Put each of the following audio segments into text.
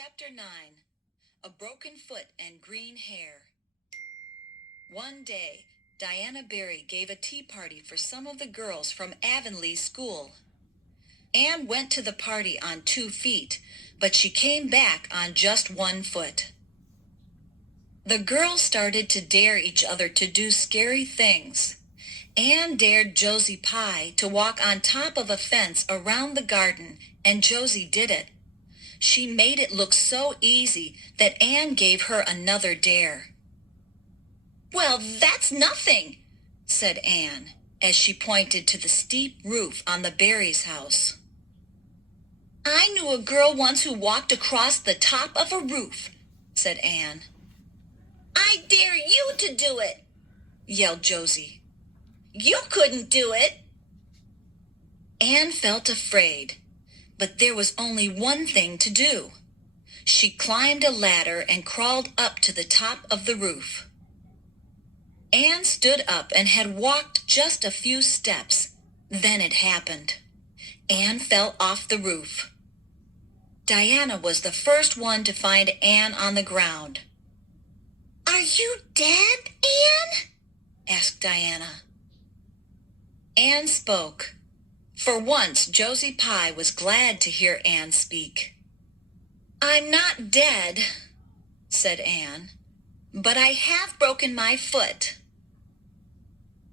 Chapter 9. A Broken Foot and Green Hair. One day, Diana Barry gave a tea party for some of the girls from Avonlea School. Anne went to the party on 2 feet, but she came back on just 1 foot. The girls started to dare each other to do scary things. Anne dared Josie Pye to walk on top of a fence around the garden, and Josie did it. She made it look so easy that Anne gave her another dare. "Well, that's nothing," said Anne, as she pointed to the steep roof on the Barrys' house. "I knew a girl once who walked across the top of a roof," said Anne. "I dare you to do it," yelled Josie. "You couldn't do it." Anne felt afraid, but there was only one thing to do. She climbed a ladder and crawled up to the top of the roof. Anne stood up and had walked just a few steps. Then it happened. Anne fell off the roof. Diana was the first one to find Anne on the ground. "Are you dead, Anne?" asked Diana. Anne spoke. For once, Josie Pye was glad to hear Anne speak. "I'm not dead," said Anne, "but I have broken my foot."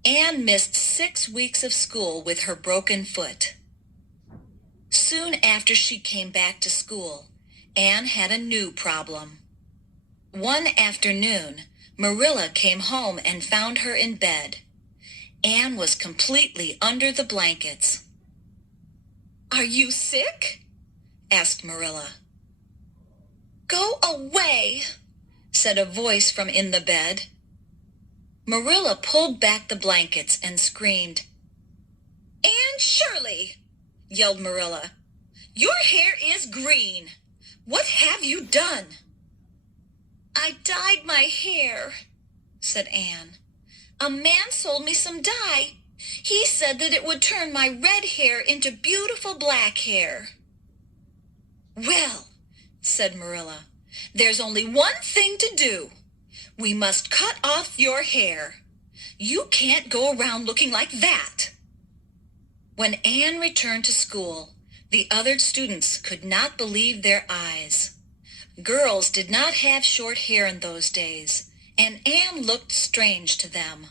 Anne missed 6 weeks of school with her broken foot. Soon after she came back to school, Anne had a new problem. One afternoon, Marilla came home and found her in bed. Anne was completely under the blankets. "Are you sick?" asked Marilla. "Go away," said a voice from in the bed. Marilla pulled back the blankets and screamed. "Anne Shirley," yelled Marilla, "your hair is green. What have you done?" "I dyed my hair," said Anne. "A man sold me some dye. He said that it would turn my red hair into beautiful black hair." "Well," said Marilla, "there's only one thing to do. We must cut off your hair. You can't go around looking like that." When Anne returned to school, the other students could not believe their eyes. Girls did not have short hair in those days, and Anne looked strange to them.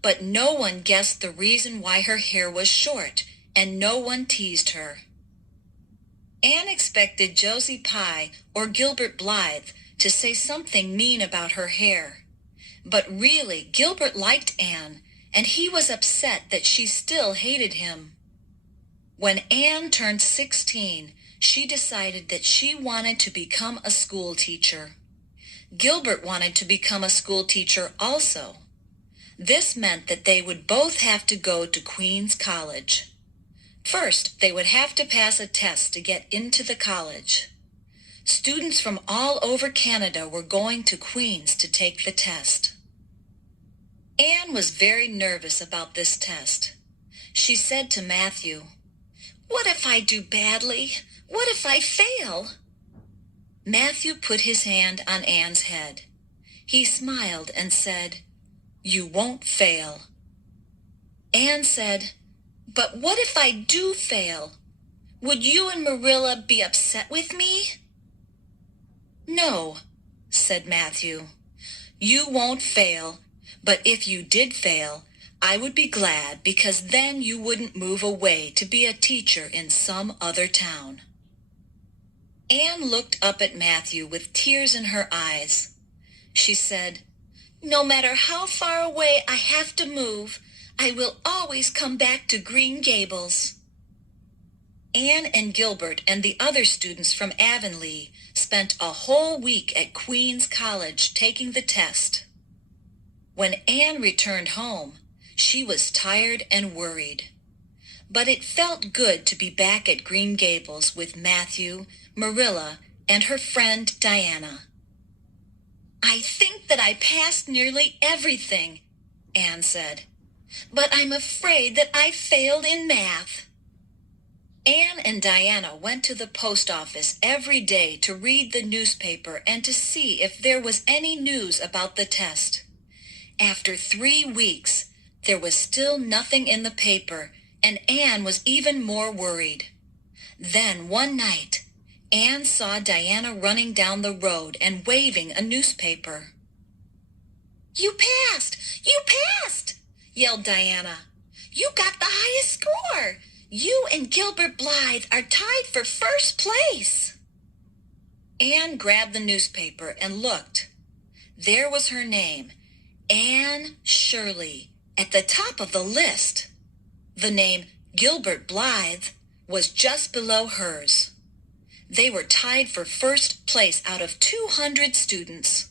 But no one guessed the reason why her hair was short, and no one teased her. Anne expected Josie Pye or Gilbert Blythe to say something mean about her hair. But really, Gilbert liked Anne, and he was upset that she still hated him. When Anne turned 16, she decided that she wanted to become a school teacher. Gilbert wanted to become a school teacher also. This meant that they would both have to go to Queen's College. First, they would have to pass a test to get into the college. Students from all over Canada were going to Queen's to take the test. Anne was very nervous about this test. She said to Matthew, "What if I do badly? What if I fail?" Matthew put his hand on Anne's head. He smiled and said, "You won't fail." Anne said, "But what if I do fail? Would you and Marilla be upset with me?" "No," said Matthew. "You won't fail, but if you did fail, I would be glad because then you wouldn't move away to be a teacher in some other town." Anne looked up at Matthew with tears in her eyes. She said, "No matter how far away I have to move, I will always come back to Green Gables." Anne and Gilbert and the other students from Avonlea spent a whole week at Queen's College taking the test. When Anne returned home, she was tired and worried. But it felt good to be back at Green Gables with Matthew, Marilla, and her friend Diana. "I think that I passed nearly everything," Anne said, "but I'm afraid that I failed in math." Anne and Diana went to the post office every day to read the newspaper and to see if there was any news about the test. After 3 weeks, there was still nothing in the paper, and Anne was even more worried. Then one night, Anne saw Diana running down the road and waving a newspaper. "You passed! You passed!" yelled Diana. "You got the highest score! You and Gilbert Blythe are tied for first place!" Anne grabbed the newspaper and looked. There was her name, Anne Shirley, at the top of the list. The name Gilbert Blythe was just below hers. They were tied for first place out of 200 students.